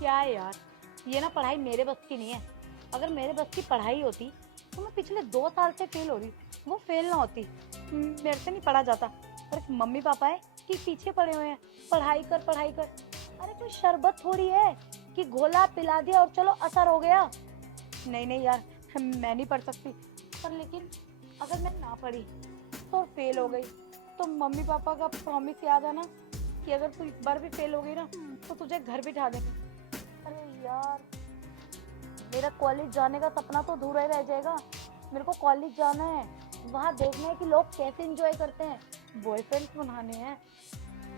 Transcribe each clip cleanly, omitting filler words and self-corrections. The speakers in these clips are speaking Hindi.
क्या है यार, ये ना पढ़ाई मेरे बस की नहीं है। अगर मेरे बस की पढ़ाई होती तो मैं पिछले 2 साल से फेल हो रही, वो फेल ना होती। मेरे से नहीं पढ़ा जाता। और मम्मी पापा है कि पीछे पड़े हुए हैं, पढ़ाई कर पढ़ाई कर। अरे कोई शरबत थोड़ी है कि घोला पिला दिया और चलो असर हो गया। नहीं नहीं यार, मैं नहीं पढ़ सकती। पर लेकिन अगर मैं ना पढ़ी तो फेल हो गई तो मम्मी पापा का प्रॉमिस याद है ना कि अगर तू इस बार भी फेल हो गई ना तो तुझे घर बिठा देंगे। अरे यार, मेरा कॉलेज जाने का सपना तो अधूरा ही रह जाएगा। मेरे को कॉलेज जाना है, वहाँ देखना है कि लोग कैसे एंजॉय करते हैं, बॉयफ्रेंड्स बनाने हैं।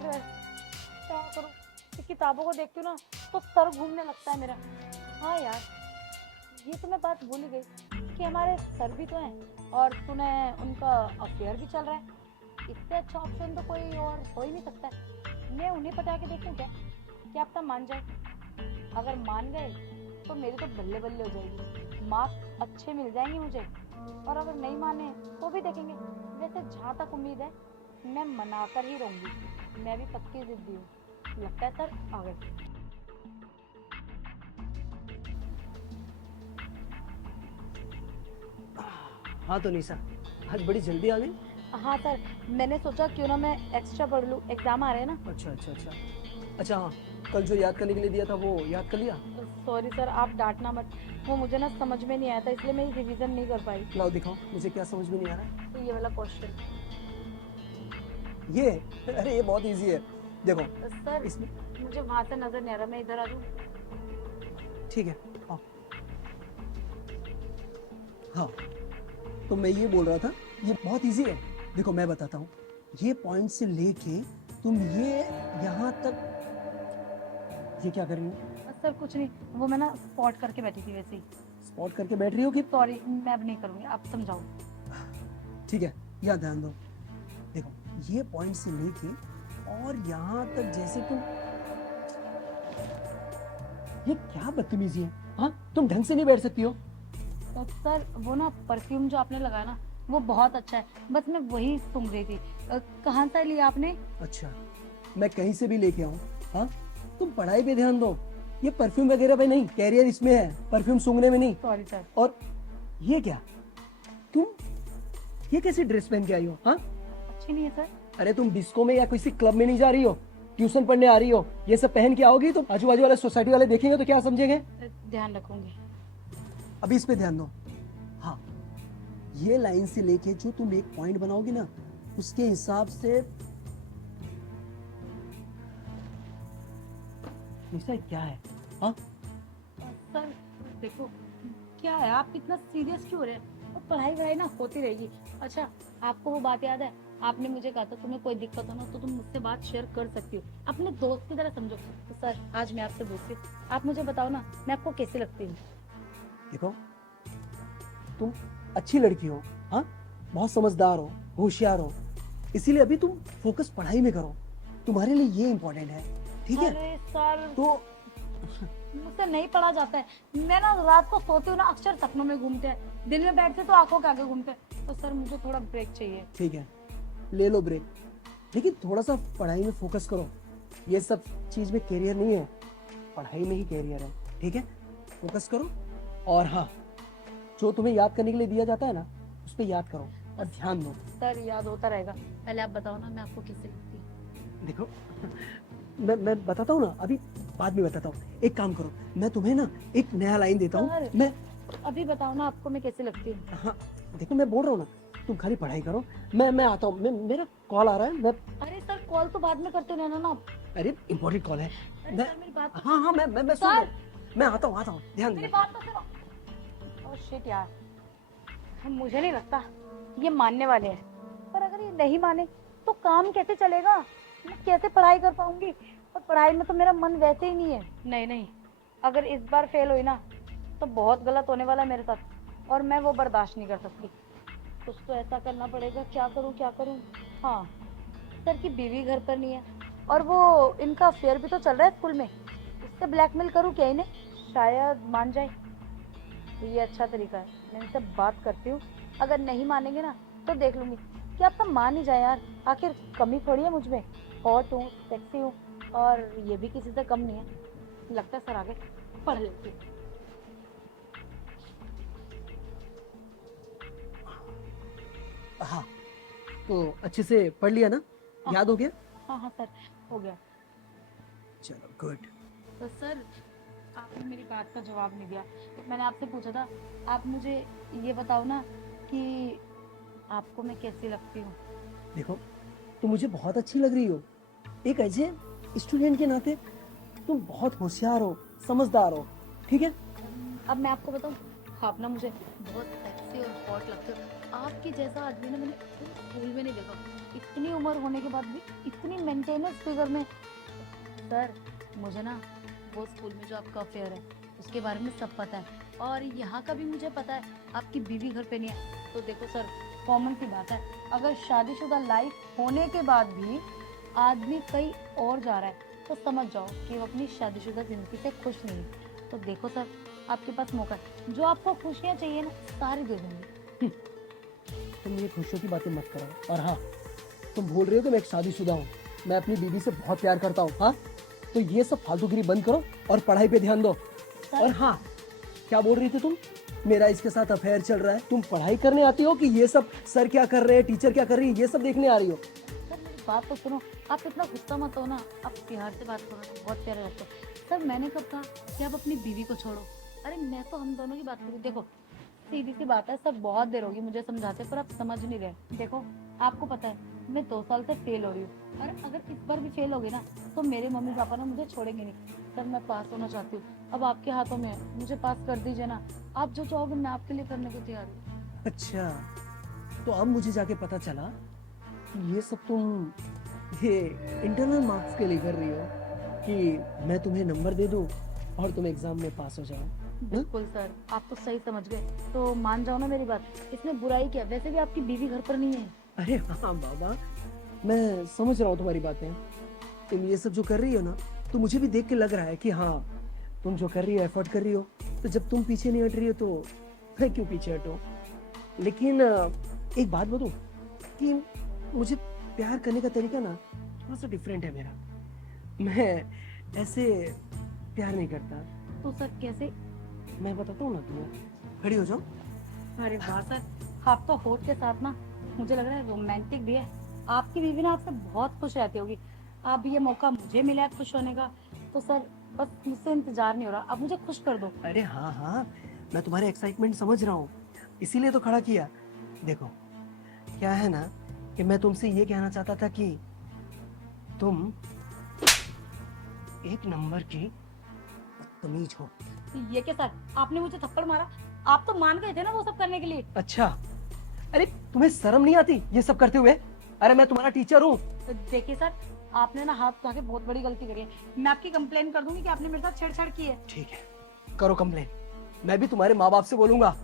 अरे क्या करूँ, ये किताबों को देखती हूँ ना तो सर घूमने लगता है मेरा। हाँ यार, ये तो मैं बात भूल ही गई कि हमारे सर भी तो हैं और तूने उनका अफेयर भी चल रहा है। इससे अच्छा ऑप्शन तो कोई और हो ही नहीं सकता है। मैं उन्हें पटा के देखूं क्या पता मान जाए। अगर मान गए तो मेरी तो बल्ले बल्ले हो जाएगी, मार्क्स अच्छे मिल जाएंगे मुझे। और अगर नहीं माने तो भी देखेंगे। वैसे जहाँ तक उम्मीद है मैं मनाकर ही रहूंगी। मैं भी पक्की जिद्दी हूँ। लगता है सर आ गए। हाँ तो निशा, आज बड़ी जल्दी आ गई। हाँ सर, मैंने सोचा क्यों ना मैं एक्स्ट्रा पढ़ लूँ, एग्जाम आ रहे हैं ना। अच्छा अच्छा अच्छा। अच्छा हाँ, कल जो याद करने के लिए दिया था वो याद कर लिया? सॉरी सर, आप डांटना मत। वो मुझे ना समझ में नहीं आया था, इसलिए मैं रिवीजन नहीं कर पाई। लाओ दिखाओ, मुझे क्या समझ में नहीं आ रहा है। तो ये वाला क्वेश्चन। ये, अरे ये बहुत इजी है। देखो सर इसमें, मुझे वहां से नजर नहीं आ रहा, मैं इधर आ जाऊँ? ठीक है। हाँ हाँ, तो मैं ये बोल रहा था, ये बहुत इजी है। देखो मैं बताता हूँ, ये पॉइंट से लेके तुम ये यहाँ तक, ये क्या कर रही हो? सर कुछ नहीं, वो मैं ना स्पॉट करके बैठी थी वैसे ही। स्पॉट करके बैठ रही हो कि? सॉरी, मैं अब नहीं करूंगी, आप समझाओ। ठीक है, यहाँ ध्यान दो। देखो ये पॉइंट से लेके और यहाँ तक, जैसे तुम, ये क्या बदतमीजी है? हाँ, तुम ढंग से नहीं बैठ सकती हो। सर वो ना परफ्यूम जो आपने लगाया ना वो बहुत अच्छा है, बस मैं वही सूंघ रही थी। कहाँ से लिया आपने? अच्छा, मैं कहीं से भी लेके आऊं? हाँ, तुम पढ़ाई पे ध्यान दो। ये परफ्यूम वगैरह पे नहीं, कैरियर इसमें है, परफ्यूम सूंघने में नहीं। Sorry sir. और ये क्या, तुम ये कैसी ड्रेस पहन के आई हो? हाँ, अच्छी नहीं है सर? अरे तुम डिस्को में या किसी क्लब में नहीं जा रही हो, ट्यूशन पढ़ने आ रही हो। ये सब पहन के आओगी तो आजू बाजू वाले, सोसाइटी वाले देखेंगे तो क्या समझेंगे? ध्यान रखूंगी। अभी इस पे ध्यान दो। हाँ, ये लाइन से लेके जो तुम एक पॉइंट बनाओगी ना, उसके हिसाब से। निशा क्या है? हाँ, सर देखो, क्या है आप इतना सीरियस क्यों हो रहे हैं? और पढ़ाई वढ़ाई ना होती रहेगी। अच्छा, आपको वो बात याद है, आपने मुझे कहा था तुम्हें कोई दिक्कत हो ना तो तुम मुझसे बात शेयर कर सकती हो, अपने दोस्त की तरह समझो। तो सर आज मैं आपसे पूछती हूँ, आप मुझे बताओ ना मैं आपको कैसी लगती हूँ? देखो तुम अच्छी लड़की हो, हाँ, बहुत समझदार हो, होशियार हो, इसीलिए अभी तुम फोकस पढ़ाई में करो। तुम्हारे लिए ये इंपॉर्टेंट है, ठीक है? अरे सर, तो मुझसे नहीं पढ़ा जाता है। मैं ना रात को सोती हूँ ना, अक्सर सपनों में घूमते हैं, दिन में बैठते तो आंखों के आगे घूमते हैं। तो सर मुझे थोड़ा ब्रेक चाहिए। ठीक है, ले लो ब्रेक, लेकिन थोड़ा सा पढ़ाई में फोकस करो। ये सब चीज में कैरियर नहीं है, पढ़ाई में ही कैरियर है, ठीक है? फोकस करो। और हाँ, जो तुम्हें याद करने के लिए दिया जाता है ना, उस पर याद करो और ध्यान दो। सर याद होता रहेगा, पहले आप बताओ ना मैं आपको कैसे लगती हूँ? देखो मैं बताता हूँ ना, अभी बाद में बताता हूँ। एक काम करो, मैं तुम्हें ना एक नया लाइन देता हूँ। सर मैं, अभी बताओ ना आपको मैं कैसे लगती हूँ? हाँ देखो, मैं बोल रहा हूँ ना, तुम खाली पढ़ाई करो। मैं आता हूँ, मेरा कॉल आ रहा है। मैं, अरे सर कॉल तो बाद में करते रहना ना आप। अरे इम्पोर्टेंट कॉल है। अरे मैं, सर मेरी बात तो, हाँ हाँ, मैं सुन रहा सर हूँ। मैं आता हूँ, ध्यान मेरी देना। बात तो सुनो। ओह शिट यार, मुझे नहीं लगता ये मानने वाले हैं। पर अगर ये नहीं माने तो काम कैसे चलेगा? मैं कैसे पढ़ाई कर पाऊंगी? और पढ़ाई में तो मेरा मन वैसे ही नहीं है। नहीं नहीं, अगर इस बार फेल हुई ना तो बहुत गलत होने वाला है मेरे साथ, और मैं वो बर्दाश्त नहीं कर सकती। कुछ तो ऐसा करना पड़ेगा, क्या करूं क्या करूं। हाँ, सर की बीवी घर पर नहीं है और वो इनका अफेयर भी तो चल रहा है स्कूल में। इससे ब्लैकमेल करूं क्या इन्हें, शायद मान जाए। ये अच्छा तरीका है, मैं इनसे बात करती हूँ। अगर नहीं मानेंगे ना तो देख लूंगी। क्या आपका मान ही जाए यार, आखिर कमी थोड़ी है मुझ में। हॉट हूँ, सेक्सी हूँ, और ये भी किसी से कम नहीं है। लगता है सर आगे पढ़ लेती हूँ। हाँ, तो अच्छे से पढ़ लिया ना? याद हो गया? हाँ हाँ सर, हो गया। चलो गुड। तो सर आपने मेरी बात का जवाब नहीं दिया। मैंने आपसे पूछा था, आप मुझे ये बताओ ना कि आपको मैं कैसी लगती हूँ। देखो, तुम मुझे बहुत अच्छी लग रही हो। एक ऐसे स्टूडेंट के नाते तुम बहुत होशियार हो, समझदार हो, ठीक है? अब मैं आपको बताऊं, आप ना मुझे बहुत सेक्सी और हॉट लगते हो। आपके जैसा आदमी ना मैंने पूरे स्कूल में नहीं देखा। इतनी उम्र होने के बाद भी इतनी मेंटेनेंस फिगर में। सर मुझे ना वो स्कूल में जो आपका अफेयर है उसके बारे में सब पता है, और यहाँ का भी मुझे पता है। आपकी बीवी घर पे नहीं है तो देखो सर, कॉमन सी बात है, अगर शादीशुदा लाइफ होने के बाद भी आदमी कहीं और जा रहा है तो समझ जाओ कि वो अपनी शादीशुदा जिंदगी से खुश नहीं है। तो देखो सर, आपके पास मौका है, जो आपको खुशियाँ चाहिए ना सारी दे दूंगी। तुम ये खुशियों की बातें मत करो। और हाँ, तुम भूल रही हो कि मैं एक शादीशुदा हूँ। मैं अपनी बीवी से बहुत प्यार करता हूँ। हाँ, तो ये सब फालतूगिरी बंद करो और पढ़ाई पे ध्यान दो। और हाँ, क्या बोल रही थी तुम? मेरा इसके साथ अफेयर चल रहा है। तुम पढ़ाई करने आती हो कि ये सब सर क्या कर रहे हैं, टीचर क्या कर रही है, ये सब देखने आ रही हो? सर मेरी बात तो सुनो, आप इतना गुस्सा मत हो ना, आप प्यार से बात करो, बहुत प्यारे लगते हो। सर मैंने कब कहा कि आप अपनी बीवी को छोड़ो? अरे मैं तो हम दोनों की बात करूँ। देखो सीधी सी बात है सर, बहुत देर होगी मुझे समझाते पर आप समझ नहीं रहे। देखो आपको पता है मैं 2 साल से फेल हो रही हूँ, और अगर इस बार भी फेल हो गई ना तो मेरे मम्मी पापा ना मुझे छोड़ेंगे नहीं। सर मैं पास होना चाहती हूँ, अब आपके हाथों में है, मुझे पास कर दीजिए ना। आप जो चाहोगे मैं आपके लिए करने को तैयार हूँ। अच्छा, तो अब मुझे जाके पता चला कि ये सब तुम ये इंटरनल मार्क्स के लिए कर रही हो, कि मैं तुम्हें नंबर दे दूं और तुम एग्जाम में पास हो जाओ। बिल्कुल सर, आप तो सही समझ गए, तो मान जाओ ना मेरी बात। इसमें बुराई क्या? वैसे भी आपकी बीवी घर पर नहीं है। अरे हाँ बाबा, मैं समझ रहा हूँ तुम्हारी बातें। तुम ये सब जो कर रही हो ना, तो मुझे भी देख के लग रहा है कि हाँ, तुम जो कर रही हो एफर्ट कर रही हो। तो जब तुम पीछे नहीं हट रही हो तो मैं क्यों पीछे हटूं? लेकिन एक बात बताऊं कि मुझे प्यार करने का तरीका ना थोड़ा सा डिफरेंट है मेरा। मैं ऐसे प्यार नहीं करता। तो सर कैसे? मैं बताता हूँ ना तुम्हें। खड़ी हो जाओ। अरे वाह सर, आप तो होठ के साथ ना मुझे लग रहा है रोमांटिक भी है। आपकी बीवी ना आपसे बहुत खुश रहती होगी। अब ये मौका मुझे मिला है खुश होने का, तो सर बस मुझसे इंतजार नहीं हो रहा, अब मुझे खुश कर दो। अरे हाँ हाँ, मैं तुम्हारे एक्साइटमेंट समझ रहा हूँ, इसीलिए तो खड़ा किया। देखो, क्या है ना कि मैं तुमसे ये कहना चाहता था कि तुम एक नंबर की बदतमीज हो। ये क्या सर, आपने मुझे थप्पड़ मारा? आप तो मान गए थे ना वो सब करने के लिए। अच्छा, अरे तुम्हें शर्म नहीं आती ये सब करते हुए? अरे मैं तुम्हारा टीचर हूँ। तो देखिए सर, आपने ना हाथ उठा के बहुत बड़ी गलती करी है। मैं आपकी कंप्लेन कर दूंगी कि आपने मेरे साथ छेड़छाड़ की है। ठीक है, करो कंप्लेन। मैं भी तुम्हारे माँ बाप से बोलूंगा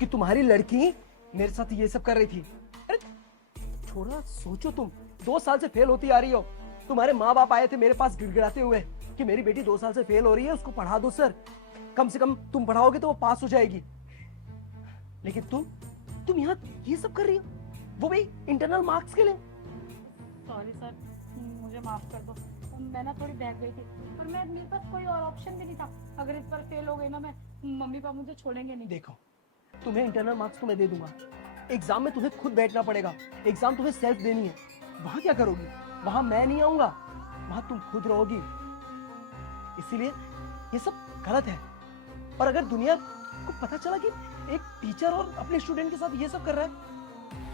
कि तुम्हारी लड़की मेरे साथ ये सब कर रही थी। अरे थोड़ा सोचो, तुम 2 साल से फेल होती आ रही हो। तुम्हारे माँ बाप आए थे मेरे पास गिड़गिड़ाते हुए कि मेरी बेटी 2 साल से फेल हो रही है, उसको पढ़ा दो सर, कम से कम तुम पढ़ाओगे तो वो पास हो जाएगी। लेकिन तुम यहाँ ये सब कर रही हो, वो भी इंटरनल मार्क्स के लिए। सॉरी सर, मुझे माफ कर दो। मैं ना थोड़ी बहक गई थी, पर मैं मेरे पास कोई और ऑप्शन भी नहीं था। अगर इस बार फेल हो गई ना मैं, मम्मी पापा मुझे छोड़ेंगे नहीं। देखो, तुम्हें इंटरनल मार्क्स तो मैं दे दूंगा, एग्जाम में तुम्हें खुद बैठना पड़ेगा। एग्जाम तुम्हें सेल्फ देनी है। वहां क्या करोगी? वहां मैं नहीं आऊंगा, वहां तुम खुद रहोगी। इसीलिए ये सब गलत है। और अगर दुनिया को पता चला कि एक टीचर और अपने स्टूडेंट के साथ ये सब कर रहा है।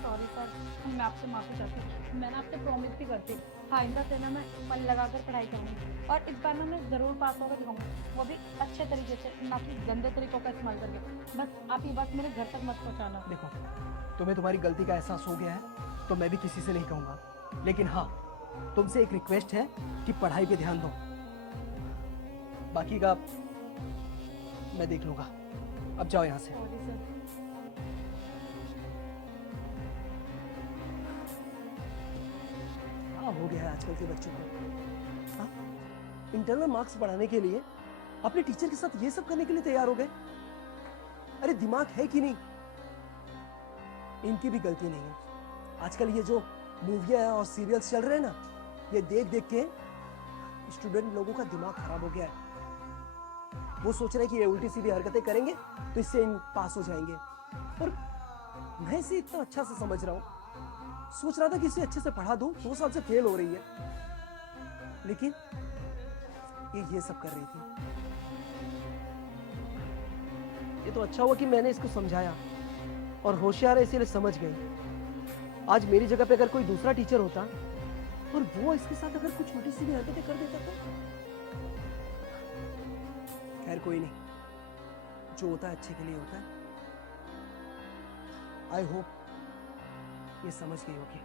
सॉरी सर, मैं आपसे माफी चाहती हूँ। मैंने आपसे प्रॉमिस भी करती, आइंदा से ना मैं मन लगाकर पढ़ाई करूंगी, और इस बार ना मैं जरूर पास होकर दिखाऊंगी, वो भी अच्छे तरीके से, ना कि गंदे तरीकों का इस्तेमाल करके। बस आप ये बात मेरे घर तक मत पहुंचाना। देखो, तुम्हें तुम्हारी गलती का एहसास हो गया है तो मैं भी किसी से नहीं कहूंगा। लेकिन हाँ, तुमसे एक रिक्वेस्ट है कि पढ़ाई पे ध्यान दो। बाकी का मैं देख लूंगा। अब जाओ यहाँ से। Sorry sir. हाँ, हो गया है आजकल के बच्चों को। हाँ? इंटरनल मार्क्स बढ़ाने के लिए अपने टीचर के साथ ये सब करने के लिए तैयार हो गए। अरे दिमाग है कि नहीं? इनकी भी गलती नहीं है। आजकल ये जो मूवियाँ और सीरियल्स चल रहे हैं ना, ये देख देख के स्टूडेंट लोगों का दिमाग खराब हो गया है। वो सोच रहे हैं कि ये उल्टी सीधी हरकतें करेंगे तो इससे इन पास हो जाएंगे, और मैं इसे इतना अच्छा से समझ रहा हूँ, सोच रहा था कि इसे अच्छे से पढ़ा दूं, 2 साल से फेल हो रही है, लेकिन ये सब कर रही थी। ये तो अच्छा हुआ कि मैंने इसको समझाया, और होशियार है इसीलिए समझ गई। आज मेरी जगह पे अगर कोई दूसरा टीचर होता और वो इसके साथ अगर कुछ छोटी सी भी हरकतें कर देता तो खैर कोई नहीं, जो होता है अच्छे के लिए होता है। आई होप ये समझ गई होगी।